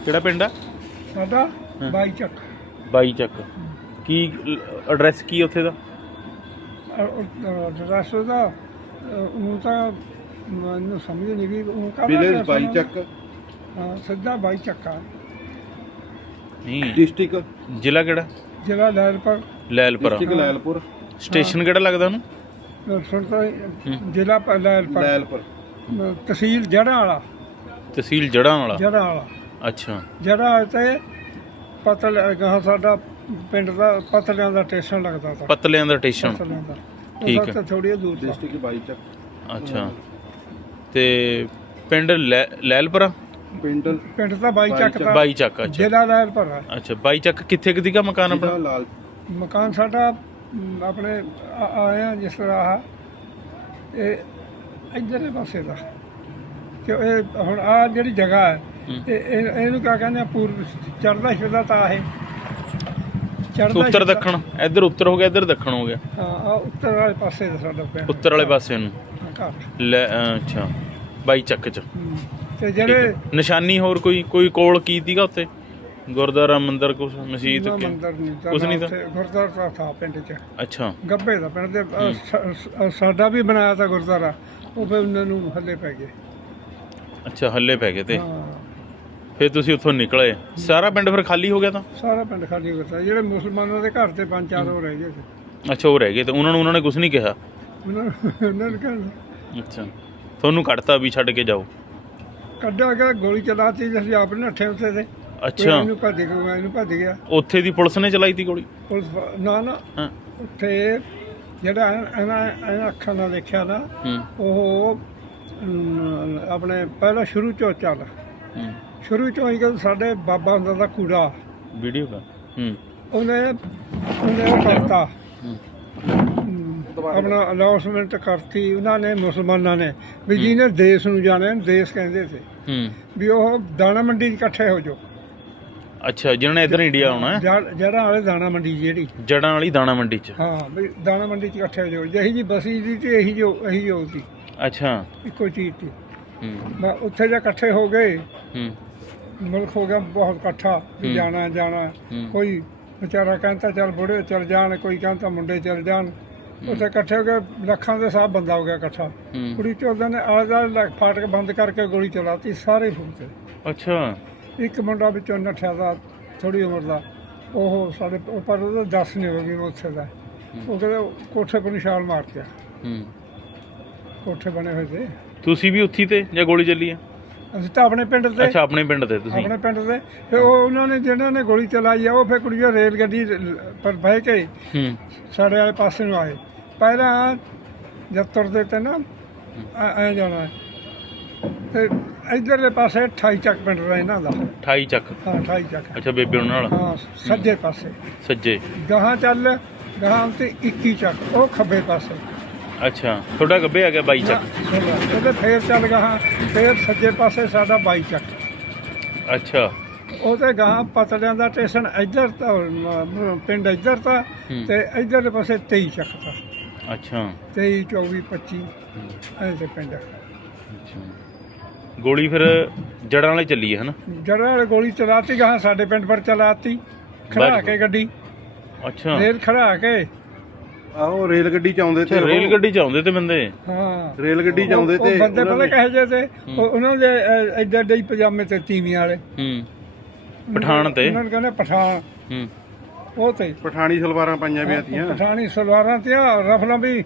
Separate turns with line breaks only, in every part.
ਕਿਹੜਾ ਪਿੰਡ ਆ
ਸਾਡਾ ਬਾਈ ਚੱਕ।
ਬਾਈ ਚੱਕ। ਕੀ ਐਡਰੈਸ ਕੀ ਉੱਥੇ ਦਾ?
ਐਡਰੈਸ ਦਾ ਉਹ ਤਾਂ ਮੈਨੂੰ ਸਮਝ ਨਹੀਂ ਵੀ ਉਹ ਕਾਹਦਾ
ਵਿਲੇਜ ਬਾਈ ਚੱਕ।
ਹਾਂ ਸਿੱਧਾ ਬਾਈ ਚੱਕਾ।
ਨਹੀਂ
ਡਿਸਟ੍ਰਿਕਟ
ਜ਼ਿਲ੍ਹਾ ਕਿਹੜਾ?
ਜ਼ਿਲ੍ਹਾ ਲੈਲਪੁਰ।
ਲੈਲਪੁਰ।
ਡਿਸਟ੍ਰਿਕਟ ਲੈਲਪੁਰ।
ਸਟੇਸ਼ਨ ਕਿਹੜਾ ਲੱਗਦਾ ਉਹਨੂੰ?
ਸੁਣਤਾ ਜ਼ਿਲ੍ਹਾ ਲੈਲਪੁਰ।
ਲੈਲਪੁਰ।
ਤਹਿਸੀਲ ਜੜ੍ਹਾਂ ਵਾਲਾ।
ਤਹਿਸੀਲ ਜੜ੍ਹਾਂ ਵਾਲਾ।
ਜੜ੍ਹਾਂ ਵਾਲਾ।
ਅੱਛਾ।
ਜੜ੍ਹਾਂ ਤੇ ਪਤਲ ਗਾਂ ਸਾਡਾ ਪਿੰਡ ਦਾ ਪਤਲਿਆਂ ਦਾ ਸਟੇਸ਼ਨ ਲੱਗਦਾ ਤਾ।
ਪਤਲਿਆਂ ਦਾ ਸਟੇਸ਼ਨ।
ਪਤਲਿਆਂ ਦਾ
ਠੀਕ ਹੈ।
ਥੋੜੀ ਦੂਰ ਤਾ।
ਡਿਸਟ੍ਰਿਕਟ ਬਾਈ ਚੱਕ।
ਅੱਛਾ ਤੇ ਪਿੰਡ ਲੈਲਪੁਰਾ?
ਪਿੰਡ ਤਾਂ ਬਾਈ ਚੱਕ ਦਾ।
ਬਾਈ ਚੱਕ। ਅੱਛਾ
ਜ਼ਿਲ੍ਹਾ ਲੈਲਪੁਰ ਹੈ।
ਅੱਛਾ ਬਾਈ ਚੱਕ ਕਿੱਥੇ ਕੁ ਸੀਗਾ ਮਕਾਨ ਆਪਣਾ?
ਲਾਲ
ਮਕਾਨ ਸਾਡਾ ਆਪਣੇ ਆਇਆ ਜਿਸ ਤਰ੍ਹਾਂ ਆਹ ਇਹ ਇੱਧਰਲੇ ਪਾਸੇ ਦਾ ਕਿ ਇਹ ਹੁਣ ਆਹ ਜਿਹੜੀ ਜਗ੍ਹਾ ਹੈ ਇਹਨੂੰ ਕਿਆ ਕਹਿੰਦੇ ਆ ਪੂਰਬ ਚੜ੍ਹਦਾ ਫਿਰਦਾ ਤਾਂ ਇਹ ਚੜ੍ਹਦਾ
ਉੱਤਰ ਦੱਖਣ। ਇੱਧਰ ਉੱਤਰ ਹੋ ਗਿਆ, ਇੱਧਰ ਦੱਖਣ ਹੋ ਗਿਆ।
ਹਾਂ ਆ ਉੱਤਰ ਵਾਲੇ ਪਾਸੇ ਦਾ ਸਾਡਾ ਪਿੰਡ।
ਉੱਤਰ ਵਾਲੇ ਪਾਸੇ ਨੂੰ
ਘਰ।
ਲੈ ਅੱਛਾ ਬਾਈ ਚੱਕ ਚ।
ਤੇ ਜਿਹੜੇ
ਨਿਸ਼ਾਨੀ ਹੋਰ ਕੋਈ ਕੋਲ ਕੀ ਸੀਗਾ ਉੱਥੇ? ਗੁਰਦੁਆਰਾ ਮੰਦਿਰ ਕੁਛ ਮਸਜਿਦ
ਮੰਦਰ
ਕੁਛ ਨਹੀਂ ਤਾਂ?
ਗੁਰਦੁਆਰਾ ਥਾ ਪਿੰਡ ਚ
ਅੱਛਾ
ਗੱਬੇ ਦਾ ਪਿੰਡ ਦੇ ਸਾਡਾ ਵੀ ਬਣਾਇਆ ਤਾਂ ਗੁਰਦੁਆਰਾ ਉਹ ਫਿਰ ਉਹਨਾਂ ਨੂੰ ਹੱਲੇ ਪੈ ਗਏ।
ਅੱਛਾ ਹੱਲੇ ਪੈ ਗਏ ਤੇ
ਹਾਂ
ਫਿਰ ਤੁਸੀਂ ਉੱਥੋਂ ਨਿਕਲੇ। ਸਾਰਾ ਪਿੰਡ ਫਿਰ ਖਾਲੀ ਹੋ ਗਿਆ ਤਾਂ?
ਸਾਰਾ ਪਿੰਡ ਖਾਲੀ ਹੋ ਗਿਆ। ਜਿਹੜੇ ਮੁਸਲਮਾਨਾਂ ਦੇ ਘਰ ਤੇ 5-4 ਹੋ ਰਹਿ ਗਏ ਸੀ।
ਅੱਛਾ ਉਹ ਰਹਿ ਗਏ ਤੇ ਉਹਨਾਂ ਨੇ ਕੁਝ ਨਹੀਂ ਕਿਹਾ?
ਉਹਨਾਂ ਨੇ ਕਹਿੰਦੇ
ਅੱਛਾ ਤੁਹਾਨੂੰ ਕੱਢਤਾ ਵੀ ਛੱਡ ਕੇ ਜਾਓ?
ਕੱਢਿਆ ਗਿਆ, ਗੋਲੀ ਚਲਾਤੀ ਅਸੀਂ ਆਪ ਨੱਠੇ ਉੱਥੇ ਤੇ।
ਅੱਛਾ
ਇਹਨੂੰ ਭੱਜ ਗਿਆ, ਇਹਨੂੰ ਭੱਜ ਗਿਆ।
ਉੱਥੇ ਦੀ ਪੁਲਿਸ ਨੇ ਚਲਾਈ ਤੀ ਗੋਲੀ?
ਪੁਲਿਸ ਨਾ
ਹਾਂ।
ਉੱਥੇ ਜਿਹੜਾ ਇਹਨਾਂ ਅੱਖਾਂ ਨਾਲ ਦੇਖਿਆ ਨਾ ਉਹ ਆਪਣੇ ਪਹਿਲਾਂ ਸ਼ੁਰੂ ਚੋਂ ਚੱਲ ਸ਼ੁਰੂ ਚੋਂ ਹੀ ਕਿ ਸਾਡੇ ਬਾਬਾ ਹੁੰਦਾ ਦਾ ਕੂੜਾ
ਵੀਡੀਓ ਦਾ
ਉਹਨੇ ਉਹ ਕਰਤਾ ਆਪਣਾ ਅਨਾਉਂਸਮੈਂਟ ਕਰਤੀ ਉਹਨਾਂ ਨੇ ਮੁਸਲਮਾਨਾਂ ਨੇ ਵੀ ਜਿਹਨੇ ਦੇਸ਼ ਨੂੰ ਜਾਣੇ ਦੇਸ਼ ਕਹਿੰਦੇ ਸੀ ਵੀ ਉਹ ਦਾਣਾ ਮੰਡੀ 'ਚ ਇਕੱਠੇ ਹੋ ਜਾਓ।
ਅੱਛਾ ਜਿਹਨਾਂ ਨੇ ਇੱਧਰ ਇੰਡੀਆ ਆਉਣਾ ਹੈ?
ਜੜ੍ਹਾਂ ਵਾਲੇ ਦਾਣਾ ਮੰਡੀ ਜਿਹੜੀ
ਜੜ੍ਹਾਂ ਵਾਲੀ ਦਾਣਾ ਮੰਡੀ ਚ?
ਹਾਂ ਵੀ ਦਾਣਾ ਮੰਡੀ 'ਚ ਇਕੱਠੇ ਹੋ ਜਾਓ। ਜਿਹੀ ਜੀ ਬਸੀ ਦੀ ਤੇ ਇਹੀ ਜੋ ਸੀ
ਅੱਛਾ
ਇੱਕੋ ਚੀਜ਼ ਸੀ। ਉੱਥੇ ਜੇ ਇਕੱਠੇ ਹੋ ਗਏ ਮੁਲਕ ਹੋ ਗਿਆ ਬਹੁਤ ਇਕੱਠਾ ਵੀ ਜਾਣਾ ਕੋਈ ਵਿਚਾਰਾ ਕਹਿੰਦਾ ਚੱਲ ਬੁੜੇ ਚੱਲ ਜਾਣ, ਕੋਈ ਕਹਿੰਦਾ ਮੁੰਡੇ ਚੱਲ ਜਾਣ। ਉੱਥੇ ਇਕੱਠੇ ਹੋ ਕੇ ਲੱਖਾਂ ਦੇ ਹਿਸਾਬ ਬੰਦਾ ਹੋ ਗਿਆ ਇਕੱਠਾ। ਕੁੜੀ ਚੋਦਾਂ ਨੇ ਆਲੇ ਦੁਆਲੇ ਫਾਟਕ ਬੰਦ ਕਰਕੇ ਗੋਲੀ ਚਲਾਤੀ ਸਾਰੇ ਫੁੱਟੇ।
ਅੱਛਾ
ਇੱਕ ਮੁੰਡਾ ਵਿੱਚੋਂ ਨੱਠਿਆ ਦਾ ਥੋੜੀ ਉਮਰ ਦਾ ਉਹ ਸਾਡੇ ਪਰ ਉਹਦਾ ਦੱਸ ਨਹੀਂ ਹੋ ਗਈ ਉੱਥੇ ਦਾ। ਉਹ ਕਹਿੰਦੇ ਕੋਠੇ ਪਰ ਨਿਸ਼ਾਨ ਮਾਰ ਕੇ ਕੋਠੇ ਬਣੇ ਹੋਏ ਤੇ।
ਤੁਸੀਂ ਵੀ ਉੱਥੀ ਤੇ ਜਾਂ ਗੋਲੀ ਚੱਲੀ ਆ?
ਅਸੀਂ ਤਾਂ ਆਪਣੇ ਪਿੰਡ ਤੇ।
ਅੱਛਾ ਆਪਣੇ ਪਿੰਡ ਤੇ ਤੁਸੀਂ? ਆਪਣੇ
ਪਿੰਡ ਤੇ। ਫਿਰ ਉਹ ਉਹਨਾਂ ਨੇ ਜਿਹਨਾਂ ਨੇ ਗੋਲੀ ਚਲਾਈ ਆ ਉਹ ਫਿਰ ਕੁੜੀਆਂ ਰੇਲ ਗੱਡੀ ਪਰ ਬਹਿ ਕੇ ਸਾਡੇ ਵਾਲੇ ਪਾਸੇ ਨੂੰ ਆਏ। ਪਹਿਲਾਂ ਜਦ ਤੁਰਦੇ ਤੇ ਨਾ ਐ ਜਾਣਾ ਤੇ ਇੱਧਰਲੇ ਪਾਸੇ 28 ਚੱਕ ਪਿੰਡ ਦਾ ਇਹਨਾਂ ਦਾ।
28 ਚੱਕ?
ਹਾਂ 28 ਚੱਕ।
ਅੱਛਾ ਬੇਬੇ ਉਹਨਾਂ ਨਾਲ?
ਹਾਂ ਸੱਜੇ ਪਾਸੇ।
ਸੱਜੇ
ਗਾਹਾਂ ਚੱਲ ਗਾਹਾਂ ਤੇ 21 ਚੱਕ ਉਹ ਖੱਬੇ ਪਾਸੇ।
ਅੱਛਾ ਤੁਹਾਡਾ ਗੱਬੇ ਆ ਗਿਆ 22 ਚੱਕ?
ਉਹਦੇ ਫੇਰ ਚੱਲ ਗਾਹਾਂ ਫੇਰ ਸੱਜੇ ਪਾਸੇ ਸਾਡਾ 22 ਚੱਕ।
ਅੱਛਾ
ਉਹਦੇ ਗਾਹਾਂ ਪਤਲਿਆਂ ਦਾ ਸਟੇਸ਼ਨ ਇੱਧਰ ਤਾਂ ਪਿੰਡ ਇੱਧਰ ਤਾਂ ਤੇ ਇੱਧਰਲੇ ਪਾਸੇ 23 ਚੱਕ ਤਾਂ।
ਅੱਛਾ
23 24 25 ਐਸੇ ਪਿੰਡ।
ਅੱਛਾ ਗੋਲੀ ਫਿਰ ਜੜ੍ਹਾਂ ਵਾਲੇ ਚੱਲੀ ਹੈ ਹਨਾ?
ਜੜ੍ਹਾਂ ਵਾਲੇ ਗੋਲੀ ਚਲਾਤੀ ਗਾਹਾਂ ਸਾਡੇ ਪਿੰਡ ਪਰ ਚਲਾਤੀ ਖੜਾ ਕੇ ਗੱਡੀ।
ਅੱਛਾ
ਰੇਲ ਖੜਾ ਕੇ।
ਆਹੋ ਰੇਲ ਗੱਡੀ ਚ ਆਉਂਦੇ ਤੇ।
ਰੇਲ ਗੱਡੀ ਚ ਆਉਂਦੇ ਤੇ ਬੰਦੇ?
ਹਾਂ
ਰੇਲ ਗੱਡੀ ਚ ਆਉਂਦੇ ਤੇ
ਬੰਦੇ ਪਤਾ ਕਹੇ ਜੇ ਤੇ ਉਹਨਾਂ ਦੇ ਇੱਧਰ ਦੇ ਪਜਾਮੇ ਤੇ ਤੀਵੀਆਂ ਵਾਲੇ
ਪਠਾਨ ਤੇ।
ਉਹਨਾਂ ਨੂੰ ਕਹਿੰਦੇ ਪਠਾਨ। ਉਹ ਤੇ
ਪਠਾਣੀ ਸਲਵਾਰਾਂ ਪਾਈਆਂ ਵੀ ਆਤੀਆਂ।
ਪਠਾਣੀ ਸਲਵਾਰਾਂ ਤੇ ਰਫਲਾਂ ਵੀ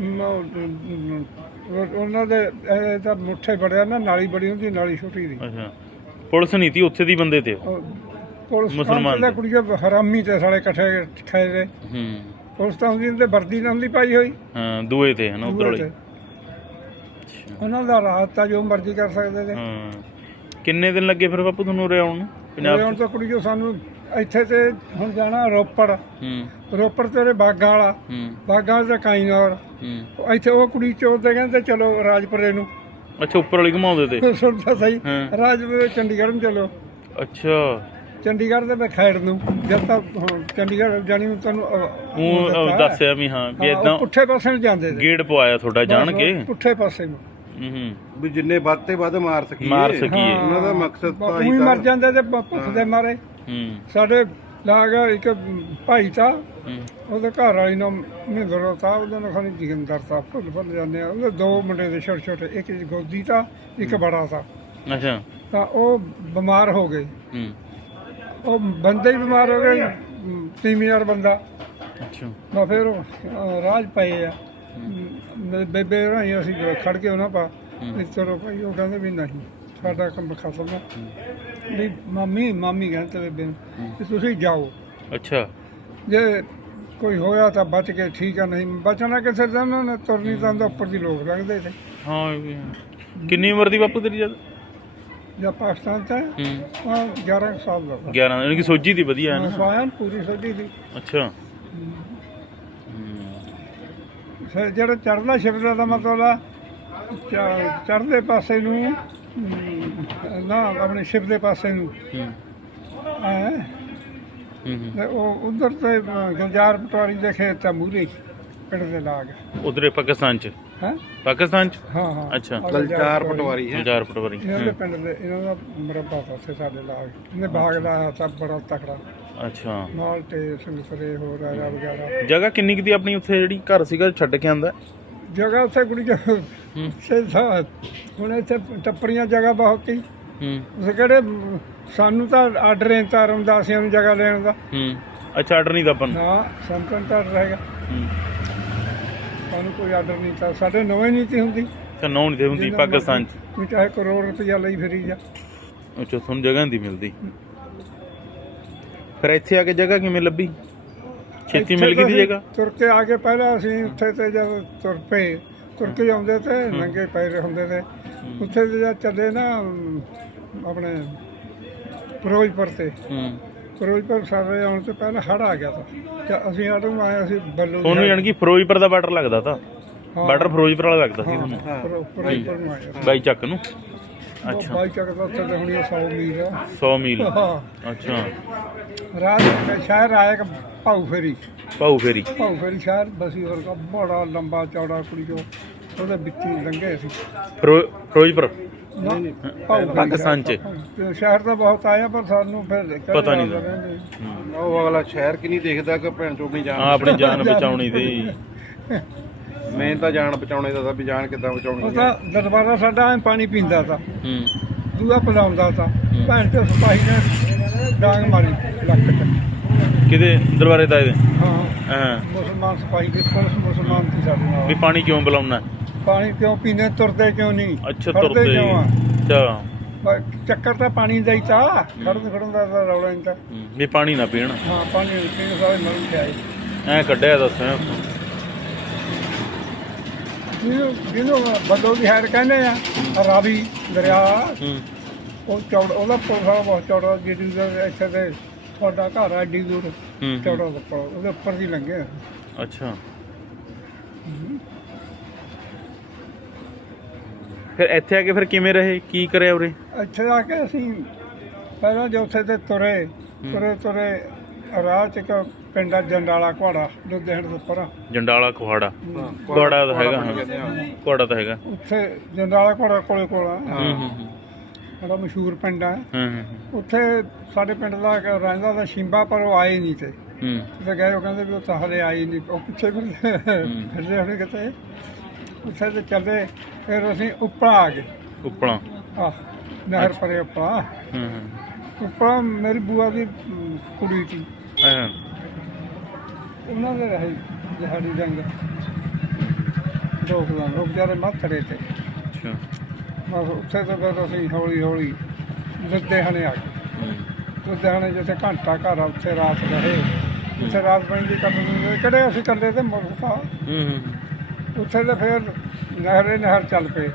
ਉਹਨਾਂ ਦੇ ਤਾਂ ਮੁੱਠੇ ਬੜਿਆ ਨਾ ਨਾਲੀ ਬੜੀ ਹੁੰਦੀ ਨਾਲੀ ਛੋਟੀ ਦੀ।
ਅੱਛਾ ਪੁਲਿਸ ਨਹੀਂ ਤੀ ਉੱਥੇ ਦੀ ਬੰਦੇ ਤੇ?
ਪੁਲਿਸ
ਮੁਸਲਮਾਨ
ਦੇ ਕੁੜੀਆਂ ਹਰਾਮੀ ਤੇ ਸਾਲੇ ਇਕੱਠੇ ਖਾਏ ਦੇ। ਪੁਲਿਸ ਤਾਂ ਹੁੰਦੀ ਤੇ ਵਰਦੀ ਨਾਲ ਦੀ ਪਾਈ ਹੋਈ।
ਹਾਂ ਦੂਏ ਤੇ ਹਨਾ ਉਧਰ ਵਾਲੀ।
ਉਹਨਾਂ ਦਾ ਰਾਤ ਤਾਂ ਜੋ ਮਰਜ਼ੀ ਕਰ ਸਕਦੇ ਤੇ।
ਹਾਂ ਕਿੰਨੇ ਦਿਨ ਲੱਗੇ ਫਿਰ ਬਾਪੂ ਤੁਹਾਨੂੰ ਉਰੇ ਆਉਣ ਨੂੰ ਪੰਜਾਬ?
ਹੁਣ ਤਾਂ ਕੁੜੀਓ ਸਾਨੂੰ ਇੱਥੇ ਤੇ ਹੁਣ ਜਾਣਾ ਰੋਪੜ। ਰੋਪੜ ਤੇ ਬਾਗਾਂ ਵਾਲਾ ਬਾਗਾਂ ਤੇ ਕਾਈਨੌਰ। ਇੱਥੇ ਉਹ ਕੁੜੀ ਚੋਦਦੇ ਕਹਿੰਦੇ ਚਲੋ ਰਾਜਪੁਰੇ ਨੂੰ।
ਅੱਛਾ ਉੱਪਰ ਵਾਲੀ ਘੁਮਾਉਂਦੇ ਤੇ?
ਸੁਣਦਾ ਸਹੀ ਰਾਜਪੁਰੇ ਚੰਡੀਗੜ੍ਹ ਨੂੰ ਚਲੋ।
ਅੱਛਾ
ਚੰਡੀਗੜ੍ਹ ਦੇ ਮੈਂ ਖੈੜ ਨੂੰ ਜਦ ਤੱਕ ਚੰਡੀਗੜ੍ਹ ਜਾਣੀ ਨੂੰ ਤੁਹਾਨੂੰ
ਉਹ ਦੱਸਿਆ ਵੀ ਹਾਂ ਵੀ ਇਦਾਂ
ਪੁੱਠੇ ਪਾਸੇ ਨੂੰ ਜਾਂਦੇ ਤੇ।
ਗੇੜ ਪਵਾਇਆ ਤੁਹਾਡਾ ਜਾਣ ਕੇ?
ਪੁੱਠੇ ਪਾਸੇ ਨੂੰ।
ਹੂੰ
ਵੀ ਜਿੰਨੇ ਵੱਧ ਤੇ ਵੱਧ ਮਾਰ ਸਕੀਏ
ਸਕੀਏ।
ਉਹਨਾਂ ਦਾ ਮਕਸਦ ਤਾਂ
ਉਹੀ
ਹੀ
ਮਰ ਜਾਂਦੇ ਤੇ ਭੁੱਖ ਦੇ ਮਾਰੇ।
ਹੂੰ
ਸਾਡੇ ਲਾਗ ਇੱਕ ਭਾਈ ਤਾਂ
ਹੂੰ
ਉਹਦੇ ਘਰ ਵਾਲੀ ਨੂੰ ਮਹਿੰਦਰ ਤਾ ਉਹਦੇ ਨਾਲ ਖਾਣੀ ਜਗਿੰਦਰ ਤਾ ਭੁੱਲ ਜਾਂਦੇ ਆ। ਉਹਦੇ ਦੋ ਮੁੰਡੇ ਦੇ ਛੋਟੇ ਛੋਟੇ, ਇੱਕ ਗੋਦੀ ਤਾਂ ਇੱਕ ਬੜਾ ਤਾ।
ਅੱਛਾ
ਤਾਂ ਉਹ ਬਿਮਾਰ ਹੋ ਗਏ।
ਹੂੰ
ਉਹ ਬੰਦੇ ਹੀ ਬਿਮਾਰ ਹੋ ਗਏ, ਤੀਵੀਂ ਬੰਦਾ।
ਅੱਛਾ
ਮੈਂ ਫਿਰ ਰਾਜ ਪਏ ਆ ਮੇਰੇ ਬੇਬੇ ਰਾਹੀਂ ਅਸੀਂ ਖੜ ਕੇ ਉਹਨਾਂ ਪਾ ਵੀ ਚਲੋ ਭਾਈ। ਉਹ ਕਹਿੰਦੇ ਵੀ ਨਹੀਂ ਸਾਡਾ ਕੰਮ ਖਤਮ ਆ ਵੀ ਮਾਮੀ ਕਹਿੰਦੇ ਬੇਬੇ ਨੂੰ ਵੀ ਤੁਸੀਂ ਜਾਓ,
ਅੱਛਾ
ਜੇ ਕੋਈ ਹੋਇਆ ਤਾਂ ਬਚ ਕੇ ਠੀਕ ਆ, ਨਹੀਂ ਬਚਣਾ ਕਿਸੇ ਦਾ ਉਹਨਾਂ ਨੇ ਤੁਰਨੀ ਤਾਂ ਉੱਪਰ ਦੀ ਲੋਕ ਲੱਗਦੇ ਤੇ।
ਹਾਂ ਇਹ ਵੀ ਹੈ। ਕਿੰਨੀ ਉਮਰ ਦੀ ਬਾਪੂ ਤੇਰੀ ਜਦ?
ਜਾਂ ਪਾਕਿਸਤਾਨ ਚ
ਹੂੰ
11 ਸਾਲ ਦਾ
11 ਯਾਨੀ ਕਿ ਸੋਝੀ ਦੀ ਵਧੀਆ ਹੈ ਨਾ।
ਸਵਾਇਨ ਪੂਰੀ ਸੱਜੀ ਦੀ।
ਅੱਛਾ
ਫਿਰ ਜਿਹੜਾ ਚੜ੍ਹਦਾ ਸ਼ਿਵਦਾ ਦਾ ਮਤਲਬ ਆ ਚੜ੍ਹਦੇ ਪਾਸੇ ਨੂੰ ਨਾ ਆਪਣੇ ਸ਼ਿਵ ਦੇ ਪਾਸੇ ਨੂੰ
ਹੂੰ
ਹੈ।
ਹੂੰ
ਤੇ ਉਹ ਉਧਰ ਤੇ ਗੁਲਜ਼ਾਰ ਪਟਵਾਰੀ ਦੇ ਖੇਤ ਆ ਮੂਰੇ ਪਿੰਡ ਦੇ ਲਾਗ
ਉਧਰੇ ਪਾਕਿਸਤਾਨ ਚ?
ਹੈ।
ਪਾਕਿਸਤਾਨ ਚ?
ਹਾਂ ਹਾਂ
ਅੱਛਾ
ਗਲਜਾਰ ਪਟਵਾਰੀ ਹੈ।
ਹਜ਼ਾਰ ਪਟਵਾਰੀ।
ਇਹਨਾਂ ਦੇ ਪਿੰਡ ਦੇ ਇਹਨਾਂ ਦਾ ਮਰਬਾ ਤਾ ਉੱਥੇ ਸਾਡੇ ਲਾਗ। ਇਹਨੇ ਬਾਗ ਲਾਇਆ ਤਾਂ ਬੜਾ ਤਕੜਾ
ਅੱਛਾ
ਮਾਲ ਤੇ ਸੰਗਤਰੇ ਹੋਰ ਰਾਜਾ ਵਗੈਰਾ।
ਜਗ੍ਹਾ ਕਿੰਨੀ ਕੁ ਦੀ ਆਪਣੀ ਉੱਥੇ ਜਿਹੜੀ ਘਰ ਸੀਗਾ ਛੱਡ ਕੇ ਆਂਦਾ?
ਜਗ੍ਹਾ ਉੱਥੇ ਕੁੜੀ ਹੁਣ ਇੱਥੇ ਟੱਪਰੀਆਂ ਜਗ੍ਹਾ ਬਹੁਤ ਸੀ।
ਹੂੰ
ਕਿਹੜੇ ਸਾਨੂੰ ਤਾਂ ਆਰਡਰ ਇੰਤਜ਼ਾਰ ਹੁੰਦਾ ਸੀ ਉਹਨੂੰ ਜਗ੍ਹਾ ਲੈਣ ਦਾ।
ਹੂੰ ਅੱਛਾ ਆਰਡਰ ਨਹੀਂ ਦਾ ਆਪਾਂ ਨੂੰ?
ਨਾ ਸੰਤਨ ਤਾਂ ਰਹੇਗਾ,
ਹੂੰ
ਸਾਨੂੰ ਕੋਈ ਆਰਡਰ ਨਹੀਂ ਤਾਂ। ਸਾਡੇ ਨਵੇਂ ਨੀਤੀ ਹੁੰਦੀ
ਤਾਂ ਨੌ ਨਹੀਂ ਹੁੰਦੀ ਪਾਕਿਸਤਾਨ ਚ?
ਤੂੰ ਚਾਹੇ ਕਰੋੜ ਰੁਪਈਆ ਲਈ ਫਿਰੀ ਜਾ।
ਅੱਛਾ ਤੁਹਾਨੂੰ ਜਗ੍ਹਾ ਨਹੀਂ ਮਿਲਦੀ। ਫਿਰ ਇੱਥੇ ਆ ਕੇ ਜਗ੍ਹਾ ਕਿਵੇਂ ਲੱਭੀ? ਛੇਤੀ ਮਿਲ ਗਈ ਦੀ ਜਗ੍ਹਾ?
ਤੁਰ ਕੇ ਆ ਕੇ ਪਹਿਲਾਂ ਅਸੀਂ ਉੱਥੇ ਤੇ ਜਦ ਤੁਰ ਪਏ, ਤੁਰ ਕੇ ਆਉਂਦੇ ਤੇ ਨੰਗੇ ਪੈਰ ਹੁੰਦੇ ਤੇ ਉੱਥੇ ਤੇ ਜਦ ਚੱਲੇ ਨਾ ਆਪਣੇ ਫਿਰੋਜ਼ਪੁਰ ਤੇ।
ਹੂੰ
ਫਿਰੋਜ਼ਪੁਰ ਸਾਡੇ ਆਉਣ ਤੋਂ ਪਹਿਲਾਂ ਹੜ੍ਹ ਆ ਗਿਆ ਤਾ ਤੇ ਅਸੀਂ ਆਟੋ ਨੂੰ ਆਏ, ਅਸੀਂ ਬੱਲੂ
ਤੁਹਾਨੂੰ ਯਾਨੀ ਕਿ ਫਿਰੋਜ਼ਪੁਰ ਦਾ ਬਾਰਡਰ ਲੱਗਦਾ ਤਾਂ? ਬਾਰਡਰ ਫਿਰੋਜ਼ਪੁਰ ਵਾਲਾ ਲੱਗਦਾ ਸੀ ਤੁਹਾਨੂੰ?
ਫਿਰੋਜ਼ਪੁਰ ਨੂੰ ਆਏ।
ਬਾਈ ਚੱਕ ਨੂੰ? ਅੱਛਾ
ਬਾਈ ਚੱਕ ਦਾ ਉੱਥੇ ਤੇ ਹੁਣੀ 100 ਮੀਲ ਆ।
100 ਮੀਲ?
ਹਾਂ
ਅੱਛਾ
ਰਾਤ ਦੇ ਸ਼ਹਿਰ ਆਇਆ ਇੱਕ ਭਾਊ ਫੇਰੀ
ਭਾਊ ਫੇਰੀ
ਸ਼ਹਿਰ ਬਸੀ ਵਰਗਾ ਬੜਾ ਲੰਬਾ ਚੌੜਾ ਕੁੜੀ ਜੋ ਉਹਦੇ ਵਿੱਚ ਹੀ ਲੰਘੇ ਸੀ।
ਫਿਰੋਜ਼ਪੁਰ
ਭਾਊ
ਪਾਕਿਸਤਾਨ ਚ?
ਤੇ ਸ਼ਹਿਰ ਤਾਂ ਬਹੁਤ ਆਇਆ ਪਰ ਸਾਨੂੰ ਫਿਰ
ਪਤਾ ਨਹੀਂ
ਉਹ ਅਗਲਾ ਸ਼ਹਿਰ ਕਿ ਨਹੀਂ ਦੇਖਦਾ ਕਿ ਭੈਣ ਚੋਂ ਆਪਣੀ ਜਾਨ
ਆਪਣੀ ਜਾਨ ਬਚਾਉਣੀ ਸੀ।
ਮੈਂ ਤਾਂ ਜਾਨ ਬਚਾਉਣੇ ਦਾ ਵੀ ਜਾਨ ਕਿੱਦਾਂ ਬਚਾਉਣੀ
ਉਹ ਤਾਂ ਦਰਬਾਰਾ ਸਾਡਾ ਐਂ ਪਾਣੀ ਪੀਂਦਾ ਤਾ,
ਹੂੰ
ਦੂਆ ਪਿਲਾਉਂਦਾ ਤਾ। ਭੈਣ ਤੇ ਸਿਪਾਹੀ ਨੇ ਡਾਂਗ ਮਾਰੀ ਲੱਕ ਚ।
ਕਿਤੇ ਦਰਬਾਰੇ ਦਾ ਇਹਦੇ?
ਹਾਂ ਮੁਸਲਮਾਨ ਸਿਪਾਹੀ ਦੇ ਪੁਲਿਸ ਮੁਸਲਮਾਨ ਸੀ ਸਾਡੇ ਨਾਲ।
ਵੀ ਪਾਣੀ ਕਿਉਂ ਬੁਲਾਉਣਾ?
ਪਾਣੀ ਕਿਉਂ ਪੀਂਦੇ, ਤੁਰਦੇ ਕਿਉਂ ਨਹੀਂ?
ਅੱਛਾ
ਖੜ੍ਹਦੇ
ਤੁਰਦੇ।
ਕਿਉਂ ਆ?
ਅੱਛਾ
ਚੱਕਰ ਤਾਂ ਪਾਣੀ ਦਾ ਹੀ ਤਾਂ, ਖੜਨ ਦਾ ਤਾਂ ਰੌਲਾ ਨਹੀਂ ਤਾਂ।
ਵੀ ਪਾਣੀ ਨਾ ਪੀਣ।
ਹਾਂ ਪਾਣੀ ਪੀਣ ਸਾਰੇ ਮਰ ਕੇ ਆਏ।
ਐ ਕੱਢਿਆ ਦੱਸਿਆ
ਜਿਹਨੂੰ ਬੱਦੋ ਦੀ ਹੈਡ ਕਹਿੰਦੇ ਆ, ਰਾਵੀ ਦਰਿਆ।
ਹੂੰ
ਉਹ ਚੌੜਾ, ਉਹਦਾ ਪੁਲ ਸਾਰਾ ਬਹੁਤ ਚੌੜਾ। ਜਿਹੜੀ ਇੱਥੇ ਤੇ ਤੁਹਾਡਾ ਘਰ ਆ ਐਡੀ ਦੂਰ ਚੌੜਾ ਪੁਲ, ਉਹਦੇ ਉੱਪਰ ਦੀ ਲੰਘੇ।
ਅੱਛਾ ਫਿਰ ਇੱਥੇ ਆ ਕੇ ਫਿਰ ਕਿਵੇਂ ਰਹੇ, ਕੀ ਕਰਿਆ ਉਰੇ?
ਇੱਥੇ ਆ ਕੇ ਅਸੀਂ ਪਹਿਲਾਂ ਜੋ ਉੱਥੇ ਤੇ ਤੁਰੇ ਰਾਹ ਚ ਇੱਕ ਪਿੰਡ ਆ ਜੰਡਾਲਾ ਕੁਹਾੜਾ, ਲੁਧਿਆਣੇ ਤੋਂ ਉੱਪਰ।
ਜੰਡਾਲਾ ਕੁਹਾੜਾ? ਕੁਹਾੜਾ ਤਾਂ ਹੈਗਾ, ਹਾਂ ਕੁਹਾੜਾ ਤਾਂ ਹੈਗਾ।
ਉੱਥੇ ਜੰਡਾਲਾ ਕੁਹਾੜਾ ਕੋਲ ਆ,
ਹੂੰ
ਬੜਾ ਮਸ਼ਹੂਰ ਪਿੰਡ ਆ।
ਹੂੰ
ਉੱਥੇ ਸਾਡੇ ਪਿੰਡ ਦਾ ਰਹਿੰਦਾ ਤਾਂ ਸ਼ਿੰਬਾ, ਪਰ ਉਹ ਆਏ ਨਹੀਂ ਤੇ।
ਹੂੰ
ਤੇ ਗਏ, ਉਹ ਕਹਿੰਦੇ ਵੀ ਉਹ ਤਾਂ ਹਲੇ ਆਈ ਨਹੀਂ, ਉਹ ਪਿੱਛੇ ਫਿਰਦੇ ਹੋਣੇ ਕਿਤੇ। ਉੱਥੇ ਤੇ ਚੱਲੇ, ਫਿਰ ਅਸੀਂ ਉੱਪਰ ਆ ਗਏ।
ਉੱਪਲਾਂ?
ਆਹ ਨਹਿਰ ਪਰੇ ਉੱਪਰ।
ਹੂੰ
ਉੱਪਰ ਮੇਰੀ ਬੂਆ ਦੀ ਕੁੜੀ ਸੀ,
ਹਾਂ
ਉਹਨਾਂ ਦੇ ਰਹੇ ਦਿਹਾੜੀ ਜੰਗ ਲੋਕ ਜਾਰੇ ਮੱਥੜੇ ਤੇ।
ਅੱਛਾ
ਬਸ ਉੱਥੇ ਤੋਂ ਫਿਰ ਅਸੀਂ ਹੌਲੀ ਹੌਲੀ ਲੁਧਿਆਣੇ ਆ ਗਏ। ਲੁਧਿਆਣੇ ਜਿੱਥੇ ਘੰਟਾ ਘਰ ਆ, ਉੱਥੇ ਰਾਤ ਰਹੇ। ਉੱਥੇ ਰਾਤ ਪੈਂਦੀ ਕਰਦੇ ਕਿਹੜੇ ਅਸੀਂ ਇਕੱਲੇ ਤੇ ਮੁਲਕ ਤਾਂ। ਉੱਥੇ ਤੇ ਫਿਰ ਨਹਿਰ ਚੱਲ ਪਏ।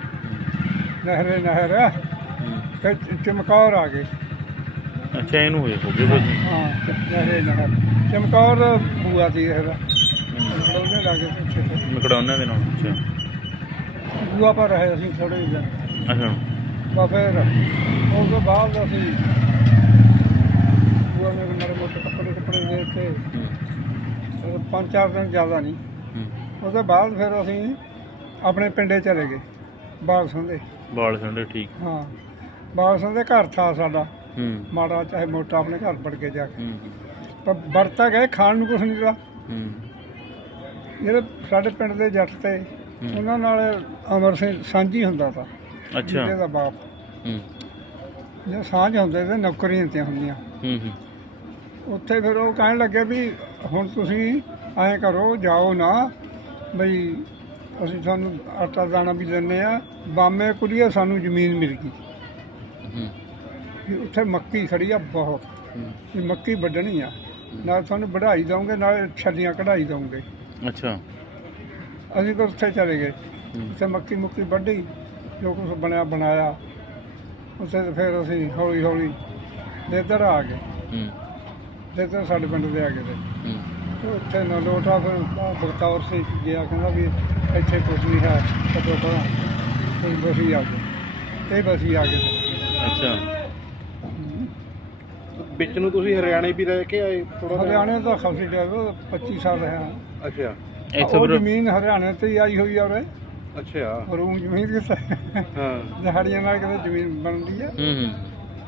ਨਹਿਰ ਫਿਰ ਚਮਕੌਰ ਆ ਗਏ।
ਅੱਛਾ ਇਹਨੂੰ ਹੋ ਗਏ ਫਿਰ?
ਹਾਂ ਨਹਿਰ ਚਮਕੌਰ ਬੂਆ ਸੀ ਇਹਦਾ, ਮਕੜੌਨੇ ਲਾਗੇ ਪਿੱਛੇ ਤੇ।
ਮਕੜੌਨੇ ਦੇ ਨਾਲ? ਅੱਛਾ
ਬੂਆ ਪਰ ਰਹੇ ਅਸੀਂ ਥੋੜ੍ਹੇ ਜਿਹੇ ਦਿਨ।
ਅੱਛਾ
ਬਸ ਫਿਰ ਉਸ ਤੋਂ ਬਾਅਦ ਅਸੀਂ ਬੂਆ ਨੇ ਮਾੜੇ ਮੋਟੇ ਕੱਪੜੇ ਦੇ ਕੇ 5-4 ਦਿਨ ਜ਼ਿਆਦਾ ਨਹੀਂ। ਉਹਦੇ ਬਾਅਦ ਫਿਰ ਅਸੀਂ ਆਪਣੇ ਪਿੰਡੇ ਚਲੇ ਗਏ। ਬਾਲ ਸੰਦੇ।
ਬਾਲ ਸੰਡੇ ਠੀਕ।
ਹਾਂ ਬਾਲ ਸੰਦੇ ਘਰ ਥਾ ਸਾਡਾ
ਹੂੰ
ਮਾੜਾ ਚਾਹੇ ਮੋਟਾ ਆਪਣੇ ਘਰ ਵੜ ਕੇ ਜਾ ਕੇ,
ਹੂੰ
ਪਰ ਵਰਤਾ ਗਏ ਖਾਣ ਨੂੰ ਕੁਛ ਨਹੀਂ ਦਾ।
ਹੂੰ
ਜਿਹੜੇ ਸਾਡੇ ਪਿੰਡ ਦੇ ਜੱਟ ਤੇ ਉਹਨਾਂ ਨਾਲ ਅਮਰ ਸਿੰਘ ਸਾਂਝੀ ਹੁੰਦਾ ਤਾ,
ਅੱਛਾ
ਜਿਹਦੇ ਦਾ ਬਾਪ।
ਹੂੰ
ਜੇ ਸਾਂਝ ਹੁੰਦੇ ਤੇ ਨੌਕਰੀਆਂ ਤੇ ਹੁੰਦੀਆਂ
ਹੂੰ ਹੂੰ
ਉੱਥੇ। ਫਿਰ ਉਹ ਕਹਿਣ ਲੱਗੇ ਵੀ ਹੁਣ ਤੁਸੀਂ ਐਂ ਕਰੋ, ਜਾਓ ਨਾ ਬਈ ਅਸੀਂ ਤੁਹਾਨੂੰ ਆਟਾ ਦਾਣਾ ਵੀ ਦਿੰਦੇ ਆ, ਬਾਮੇ ਕੁੜੀਏ ਸਾਨੂੰ ਜ਼ਮੀਨ ਮਿਲ ਗਈ
ਹੂੰ
ਵੀ ਉੱਥੇ ਮੱਕੀ ਖੜੀ ਆ ਬਹੁਤ,
ਹੂੰ
ਵੀ ਮੱਕੀ ਵੱਢਣੀ ਆ, ਨਾਲ ਤੁਹਾਨੂੰ ਵਢਾਈ ਦਊਂਗੇ ਨਾਲ ਛੱਲੀਆਂ ਕਢਾਈ ਦਊਂਗੇ।
ਅੱਛਾ
ਅਸੀਂ ਫਿਰ ਉੱਥੇ ਚਲੇ ਗਏ,
ਹੂੰ
ਉੱਥੇ ਮੱਕੀ ਮੁੱਕੀ ਵੱਢੀ, ਜੋ ਕੁਛ ਬਣਿਆ ਬਣਾਇਆ ਉੱਥੇ। ਤੇ ਫਿਰ ਅਸੀਂ ਹੌਲੀ ਹੌਲੀ ਦੇਦਰ ਆ ਗਏ,
ਹੂੰ
ਦੇਦਰ ਸਾਡੇ ਪਿੰਡ ਦੇ ਆ ਗਏ ਤੇ
ਹੂੰ
ਤੇ ਉੱਥੇ ਨਲੋਟਾ ਫਿਰ ਬਖਤੌਰ ਸਿੰਘ ਗਿਆ, ਕਹਿੰਦਾ ਵੀ ਇੱਥੇ ਕੁਛ ਨਹੀਂ ਹੈ, ਕਦੋਂ ਤੋਂ ਕੋਈ ਬਸੀ ਆ ਗਏ, ਇਹ ਬਸੀ ਆ ਗਏ ਤੇ।
ਅੱਛਾ
ਵਿੱਚ ਨੂੰ ਤੁਸੀਂ ਹਰਿਆਣੇ ਵੀ ਰਹਿ ਕੇ ਆਏ ਥੋੜਾ
ਹਰਿਆਣੇ ਦਾ ਖਾਸੀ ਟਾਈਮ 25 ਸਾਲ ਰਿਹਾ।
ਅੱਛਾ
ਇੱਥੇ
ਉਹ
ਫਿਰ
ਜ਼ਮੀਨ ਹਰਿਆਣੇ ਤੇ ਹੀ ਆਈ ਹੋਈ ਆ ਉਰੇ,
ਅੱਛਾ
ਰੂਮ ਜ਼ਮੀਨ ਕਿਤੇ
ਹਾਂ
ਦਿਹਾੜੀਆਂ ਨਾਲ ਕਿਤੇ ਜ਼ਮੀਨ ਬਣਦੀ ਆ।
ਹੂੰ ਹੂੰ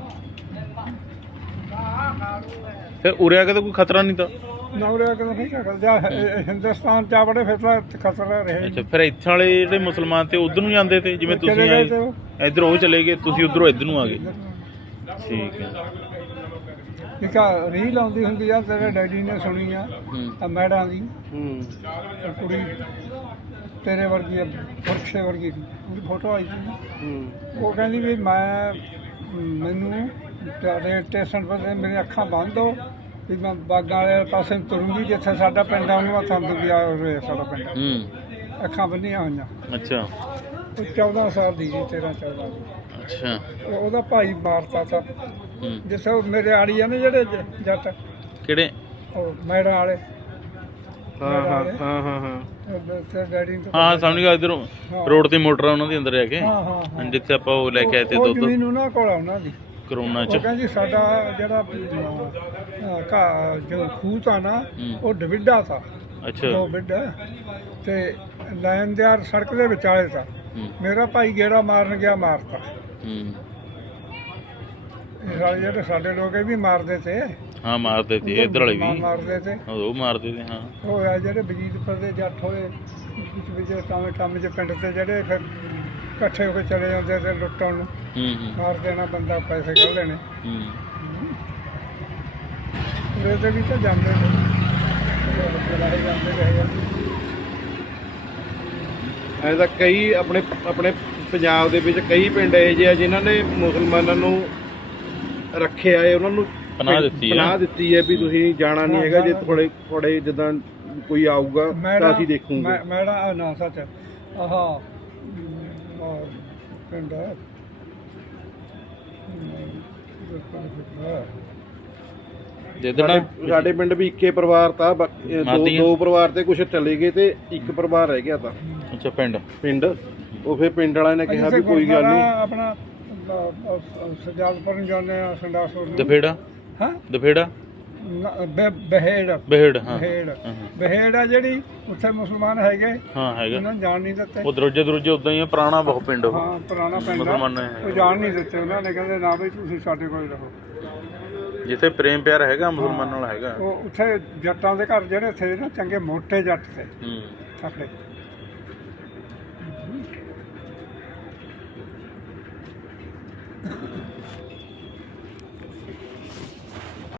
ਫਿਰ ਉਰਿਆ ਕੇ ਤਾਂ ਕੋਈ ਖਤਰਾ ਨਹੀਂ ਤਾਂ।
ਨਾ ਉਰੇ ਕਿਤੇ ਨਹੀਂ ਕਰ ਜਾ ਹਿੰਦੁਸਤਾਨ ਚ ਆ ਬੜੇ ਫਿਰ ਤਾਂ ਖਤਰਾ ਰਹੇ।
ਅੱਛਾ ਫਿਰ ਇੱਥੇ ਵਾਲੇ ਜਿਹੜੇ ਮੁਸਲਮਾਨ ਤੇ ਉਧਰ ਨੂੰ ਜਾਂਦੇ ਤੇ, ਜਿਵੇਂ
ਚਲੇ
ਤੁਸੀਂ
ਗਏ
ਆਏ
ਤੇ ਉਹ।
ਇੱਧਰ ਉਹ ਚਲੇ ਗਏ, ਤੁਸੀਂ ਉਧਰੋਂ ਇੱਧਰ ਨੂੰ ਆ ਗਏ। ਠੀਕ ਹੈ।
ਇੱਕ ਆ ਰੀਲ ਆਉਂਦੀ ਹੁੰਦੀ ਆ, ਤੇਰੇ ਡੈਡੀ ਨੇ ਸੁਣੀ ਆ,
ਹੂੰ
ਆ ਮੈਡਾਂ ਦੀ
ਹੂੰ
ਉਹ ਕੁੜੀ ਤੇਰੇ ਵਰਗੀ ਆ, ਬਰਖੇ ਵਰਗੀ, ਉਹਦੀ ਫੋਟੋ ਆਈ ਸੀ।
ਹੂੰ
ਉਹ ਕਹਿੰਦੀ ਵੀ ਮੈਨੂੰ ਰੇਲ ਸਟੇਸ਼ਨ 'ਤੇ ਮੇਰੀਆਂ ਅੱਖਾਂ ਬੰਦ ਹੋ ਵੀ ਮੈਂ ਬਾਗਾਂ ਵਾਲੇ ਪਾਸੇ ਨੂੰ ਤੁਰੂੰਗੀ, ਜਿੱਥੇ ਸਾਡਾ ਪਿੰਡ ਆ ਉਹਨੂੰ ਮੈਂ ਤੁਹਾਨੂੰ ਗਿਆ ਹੋਇਆ ਸਾਡਾ ਪਿੰਡ,
ਹੂੰ
ਅੱਖਾਂ ਬੰਨੀਆਂ ਹੋਈਆਂ।
ਅੱਛਾ
ਉਹ 14 ਸਾਲ ਦੀ ਸੀ, 13-14 ਦੀ।
ਅੱਛਾ
ਉਹਦਾ ਭਾਈ ਮਾਰਤਾ ਤਾ,
ਹੂੰ
ਜਿੱਥੇ ਉਹ ਮੇਰੇ ਆੜੀ ਆ ਨੇ ਜਿਹੜੇ ਜੱਟ,
ਕਿਹੜੇ?
ਉਹ ਮੈਡਾਂ ਵਾਲੇ,
ਹਾਂ ਹਾਂ ਹਾਂ ਹਾਂ ਹਾਂ
ਤੇ ਡੈਡੀ ਨੂੰ
ਹਾਂ ਸਮਝ ਗਿਆ, ਇੱਧਰੋਂ ਰੋਡ ਤੇ ਮੋਟਰ ਆ ਉਹਨਾਂ ਦੇ ਅੰਦਰ ਆ ਕੇ,
ਹਾਂ ਹਾਂ ਹਾਂ
ਜਿੱਥੇ ਆਪਾਂ ਉਹ ਲੈ ਕੇ ਆਏ ਤੇ
ਉਹ
ਦੁੱਧ
ਜ਼ਮੀਨ ਉਹਨਾਂ ਕੋਲ ਆ ਉਹਨਾਂ ਦੀ।
ਕਰੋਨਾ
ਉਹ
ਚ।
ਕਹਿੰਦੀ ਸਾਡਾ ਜਿਹੜਾ ਜੋ ਖੂਹ ਤਾ ਨਾ, ਉਹ ਡਵਿੱਡਾ ਤਾ,
ਅੱਛਾ
ਦੋ ਬਿੱਡਾ ਤੇ ਲਾਇਨਦਾਰ ਸੜਕ ਦੇ ਵਿਚਾਲੇ ਤਾ।
ਹੂੰ
ਮੇਰਾ ਭਾਈ ਗੇੜਾ ਮਾਰਨ ਗਿਆ, ਮਾਰਤਾ।
ਹੂੰ
ਇਹ ਸਾਰੇ ਜਿਹੜੇ ਸਾਡੇ ਲੋਕ ਇਹ ਵੀ ਮਾਰਦੇ ਤੇ,
ਹਾਂ ਮਾਰਦੇ ਤੇ ਇੱਧਰ ਵਾਲੇ ਵੀ,
ਮਾਰਦੇ ਤੇ।
ਉਹ ਮਾਰਦੇ ਤੇ ਹਾਂ।
ਉਹ ਆ ਜਿਹੜੇ ਵਜੀਦਪੁਰ ਦੇ ਜੱਟ ਹੋਏ ਵਿੱਚ ਟਾਮੇ ਚ ਪਿੰਡ ਤੇ, ਜਿਹੜੇ ਫਿਰ ਇਕੱਠੇ ਹੋ ਕੇ ਚਲੇ ਜਾਂਦੇ ਤੇ ਲੁੱਟਣ ਨੂੰ,
ਹੂੰ ਹੂੰ
ਮਾਰ ਦੇਣਾ ਬੰਦਾ, ਪੈਸੇ ਕੱਢ ਲੈਣੇ।
ਹੂੰ
ਉਹਦੇ ਵੀ ਤਾਂ ਜਾਂਦੇ ਨੇ, ਚਲਾਏ ਜਾਂਦੇ ਰਹੇ ਆ।
ਐਂ ਤਾਂ ਕਈ ਆਪਣੇ ਆਪਣੇ ਪੰਜਾਬ ਦੇ ਵਿੱਚ ਕਈ ਪਿੰਡ ਇਹੋ ਜਿਹੇ ਆ ਜਿਨ੍ਹਾਂ ਨੇ ਮੁਸਲਮਾਨਾਂ ਨੂੰ ਰੱਖਿਆ ਹੈ, ਉਹਨਾਂ ਨੂੰ
ਪਨਾਹ ਦਿੱਤੀ ਹੈ।
ਪਨਾਹ ਦਿੱਤੀ ਹੈ ਵੀ ਤੁਸੀਂ ਜਾਣਾ ਨਹੀਂ ਹੈਗਾ, ਜੇ ਤੁਹਾਡੇ ਜਿੱਦਾਂ ਕੋਈ ਆਊਗਾ ਤਾਂ ਅਸੀਂ ਦੇਖੂਗੇ।
ਮੈਡਾ ਨਾ ਸੱਚ ਆਹ ਪਿੰਡ ਹੈ
ਜਿੱਦਣ
ਸਾਡੇ ਪਿੰਡ ਵੀ ਇੱਕੇ ਪਰਿਵਾਰ ਤਾਂ ਦੋ ਪਰਿਵਾਰ ਤੇ ਕੁਝ ਚਲੇ ਗਏ ਤੇ ਇੱਕ ਪਰਿਵਾਰ ਰਹਿ ਗਿਆ ਤਾਂ।
ਅੱਛਾ ਪਿੰਡ
ਉਹ ਫਿਰ ਪਿੰਡ ਵਾਲਿਆਂ ਨੇ ਕਿਹਾ ਵੀ ਕੋਈ ਗੱਲ ਨਹੀਂ,
ਆਪਣਾ ਸਜਾਦਪੁਰ ਨੂੰ ਜਾਂਦੇ ਆ, ਸੰਡਾਸੁਰ ਨੂੰ।
ਦਫੇੜਾ
ਹਾਂ
ਦਫੇੜਾ
ਬਹੇੜ
ਬਹਿੜ ਹਾਂ
ਬਹੇੜ
ਹਾਂ
ਬਹੇੜ ਆ ਜਿਹੜੀ, ਉੱਥੇ ਮੁਸਲਮਾਨ ਹੈਗੇ,
ਹਾਂ ਹੈਗਾ।
ਉਹਨਾਂ ਨੂੰ ਜਾਣ ਨਹੀਂ ਦਿੱਤੇ।
ਉਹ ਦਰੁਜੇ ਉਦਾਂ ਹੀ ਆ, ਪੁਰਾਣਾ ਬਹੁਤ ਪਿੰਡ ਉਹ
ਹਾਂ ਪੁਰਾਣਾ ਪਿੰਡ ਆ,
ਮੁਸਲਮਾਨ ਹੈ।
ਉਹ ਜਾਣ ਨਹੀਂ ਦਿੱਤੇ। ਉਹਨਾਂ ਨੇ ਕਹਿੰਦੇ ਨਾ ਬਈ ਤੁਸੀਂ ਸਾਡੇ ਕੋਲ ਰਹੋ।
ਜਿੱਥੇ ਪ੍ਰੇਮ ਪਿਆਰ ਹੈਗਾ ਮੁਸਲਮਾਨ ਨਾਲ ਹੈਗਾ।
ਉਹ ਉੱਥੇ ਜੱਟਾਂ ਦੇ ਘਰ ਜਿਹੜੇ ਥੇ ਨਾ, ਚੰਗੇ ਮੋਟੇ ਜੱਟ ਤੇ
ਹੂੰ
ਤਕੜੇ,